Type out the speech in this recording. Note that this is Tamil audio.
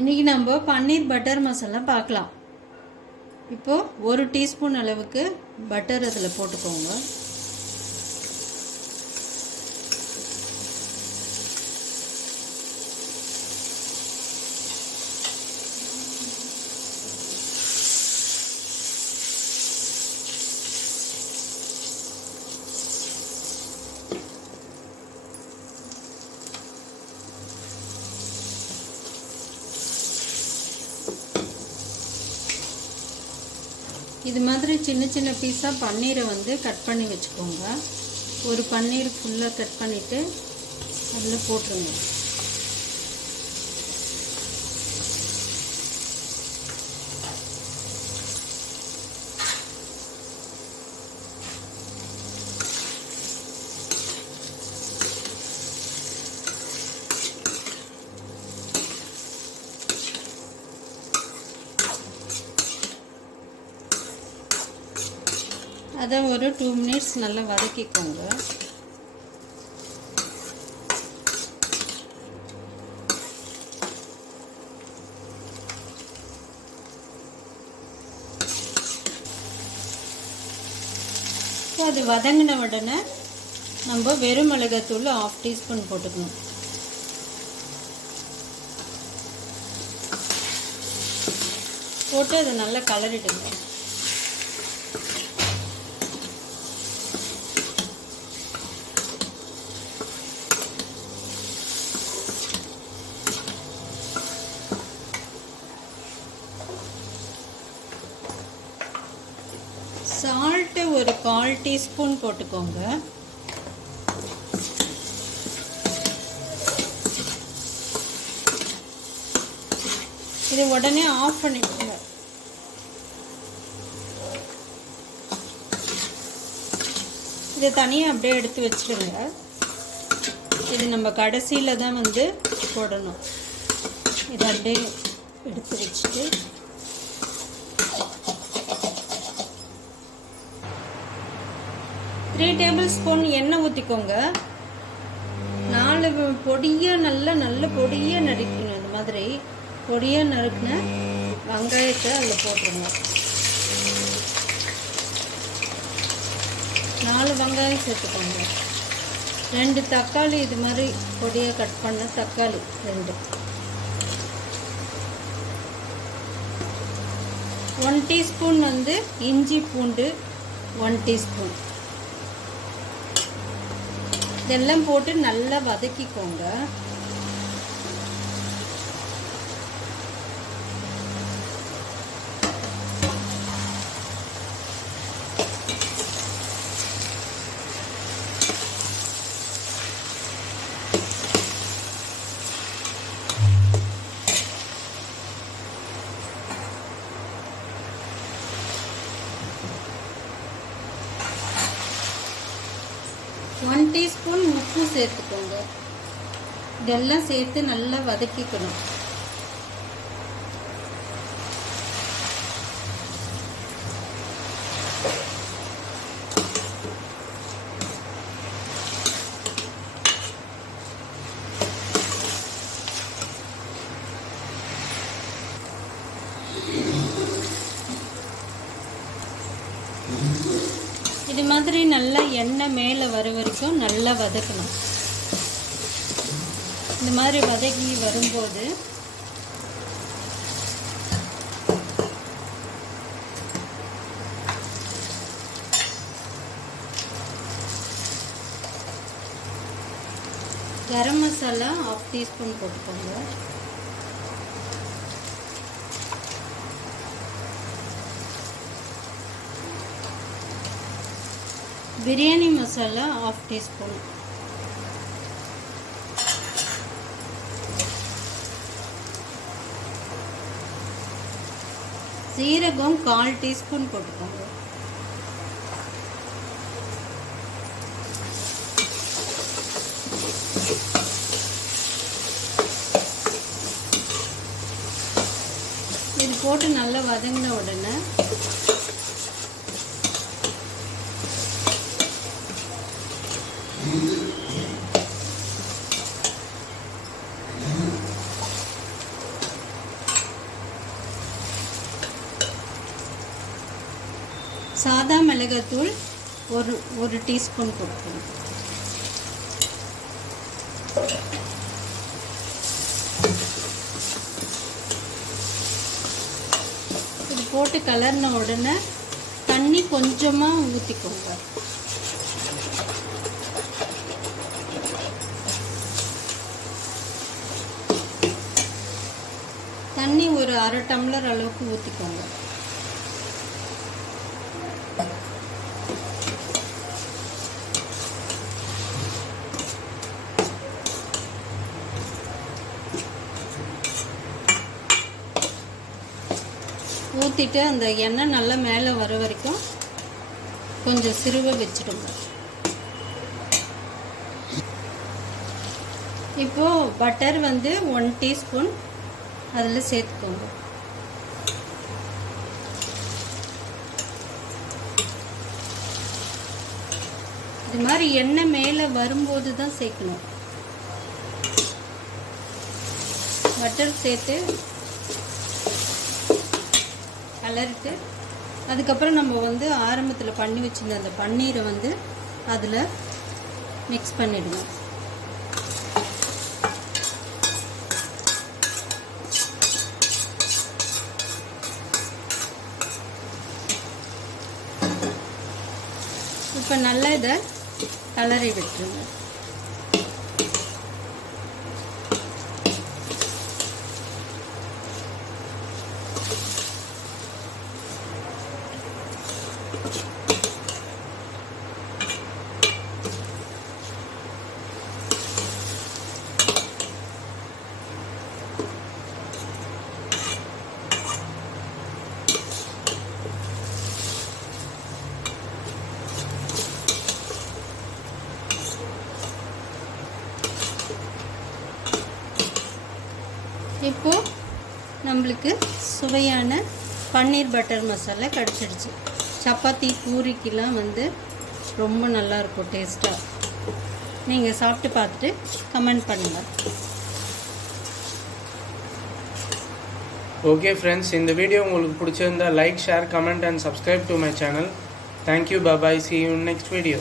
இன்றைக்கி நம்ம பன்னீர் பட்டர் மசாலா பார்க்கலாம். இப்போது ஒரு டீஸ்பூன் அளவுக்கு பட்டர் அதில் போட்டுக்கோங்க. இது மாதிரி சின்ன சின்ன பீஸாக பன்னீரை வந்து கட் பண்ணி வச்சுக்கோங்க. ஒரு பன்னீர் ஃபுல்லாக கட் பண்ணிவிட்டு அதில் போட்டுருங்க. அதை ஒரு டூ மினிட்ஸ் நல்லா வதக்கிக்கோங்க. அது வதங்கின உடனே நம்ம வெறும் மிளகாத்தூள் ஆஃப் டீஸ்பூன் போட்டுக்கணும். போட்டு அதை நல்லா கலரிடுங்க. ஒரு கால் டீஸ்பூன் போட்டுக்கோங்க. இது உடனே ஆஃப் பண்ணிடுங்க இதை தனியாக அப்படியே எடுத்து வச்சிடுங்க. இது நம்ம கடைசியில் தான் வந்து போடணும். இதை அப்படியே எடுத்து வச்சுட்டு த்ரீ டேபிள் ஸ்பூன் எண்ணெய் ஊற்றிக்கோங்க நாலு பொடியாக நல்லா நல்ல பொடியாக நறுக்கணும் இந்த மாதிரி. பொடியாக நறுக்கின வெங்காயத்தை அதில் போட்டுருங்க. நாலு வெங்காயம் சேர்த்துக்கோங்க. ரெண்டு தக்காளி இது மாதிரி பொடியாக கட் பண்ண தக்காளி ரெண்டு. ஒன் டீஸ்பூன் வந்து இஞ்சி பூண்டு ஒன் டீஸ்பூன் இதெல்லாம் போட்டு நல்லா வதக்கிக்கோங்க. ஒன் டீஸ்பூன் உப்பு சேர்த்துக்கோங்க. இதெல்லாம் சேர்த்து நல்லா வதக்கிக்கணும் இது மாதிரி நல்லா எண்ணெய் மேலே வர வரைக்கும் நல்லா வதக்கணும். இந்த மாதிரி வதக்கி வரும்போது கரம் மசாலா ஆஃப் டீஸ்பூன் போட்டுக்கோங்க. பிரியாணி மசாலா ஆஃப் டீஸ்பூன் சீரகம் கால் டீஸ்பூன் போட்டுக்கோங்க. இது போட்டு நல்லா வதங்கின உடனே சாதா மிளகாத்தூள் ஒரு ஒரு டீஸ்பூன் கொடுக்கணும். இது போட்டு கலர்ன உடனே தண்ணி கொஞ்சமாக ஊற்றிக்கோங்க தண்ணி ஒரு அரை டம்ளர் அளவுக்கு ஊற்றிக்கோங்க ஊற்றிட்டு அந்த எண்ணெய் நல்லா மேலே வர வரைக்கும் கொஞ்சம் சிறுவ வச்சுடுங்க. இப்போது பட்டர் வந்து ஒன் டீஸ்பூன் அதில் சேர்த்துக்கோங்க. இது மாதிரி எண்ணெய் மேலே வரும்போது தான் சேர்க்கணும். பட்டர் சேர்த்து கலரிட்டு அதுக்கப்புறம் நம்ம வந்து ஆரம்பத்தில் பண்ணி வச்சுருந்த அந்த பன்னீரை வந்து அதில் மிக்ஸ் பண்ணிடுவோம். இப்போ நல்லா இதை கலரை விட்டுருங்க. இப்போ நம்மளுக்கு சுவையான பன்னீர் பட்டர் மசாலா கிடச்சிடுச்சு. சப்பாத்தி பூரிக்கெலாம் வந்து ரொம்ப நல்லா இருக்கும் டேஸ்ட்டாக நீங்கள் சாப்பிட்டு பார்த்துட்டு கமெண்ட் பண்ணுங்கள் ஓகே ஃப்ரெண்ட்ஸ் இந்த வீடியோ உங்களுக்கு பிடிச்சிருந்தா like share comment and subscribe to my channel thank you bye bye see you next video